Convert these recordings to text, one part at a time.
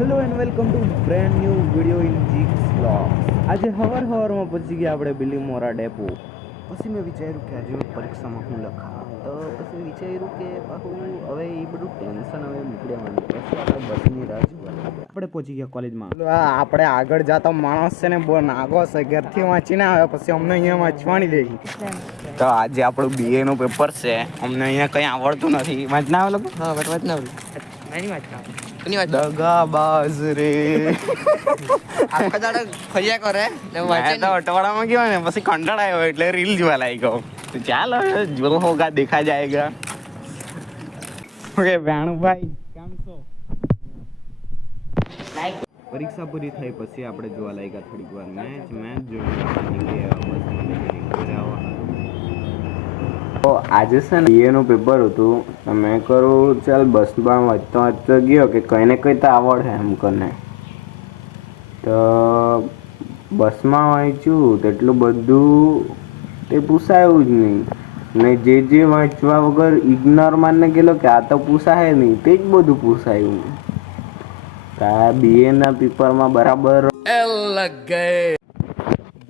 Hello and welcome to brand new video in જીક્સ vlogs. આજે હવારમાં પહોંચી ગયા આપણે બિલીમોરા ડેપો। પછી મેં વિચાર્યું કે આજે પરીક્ષામાં હું લખા, તો પછી વિચાર્યું કે પાછું હવે એ બધું ટેન્શન હવે નીકળ્યા માંડ્યું। પછી આપણે બસની રાહ જોવા લાગ્યા। આપણે પહોંચી ગયા કોલેજમાં। આપણે આગળ જતો માણસ છે ને બહુ નાગો છે, ઘરથી વાંચીને આવે પછી અમને અહીંયા વાંચવાની દે। તો આજે આપણું BA નું પેપર છે, અમને અહીંયા કંઈ આવડતું નથી। વાંચના આવે લોકો? હા, વાંચના આવે। દગાબાજ રે આખો દાડો ફર્યા કરે ને વાંચે તો અટવાડામાં ગયો ને પછી કંટાળ આવ્યો એટલે રીલ જોવા લાગ્યો। તો ચાલ હવે જો હોગા દેખા જાયગા। ઓકે ભાણુભાઈ કેમ છો? પરીક્ષા પૂરી થઈ પછી આપણે જોવા લાગ્યા થોડીક વાર મેચ તો આજે છે ને BA નું પેપર હતું, તો મેં કરું ચાલ બસમાં વાંચતો ગયો કે કંઈ ને કંઈ તો આવડે એમ કરીને। તો બસમાં વાંચ્યું તેટલું બધું તે પૂછાયું જ નહીં ને જે વાંચવા વગર ઇગ્નોર મારને ગયેલો કે આ તો પૂછાય નહીં તે જ બધું પૂછાયું। તા BA ના પેપરમાં બરાબર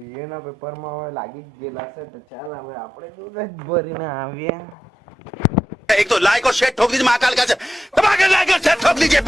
BA ના પેપરમાં હવે લાગી જ ગયેલા છે। તો ચાલ હવે આપણે દૂધ જ ભરીને આવીએ। एक तो लाइक और शेयर ठोक दीजिए महाकाल का दबा के लाइक और शेयर ठोक दीजिए।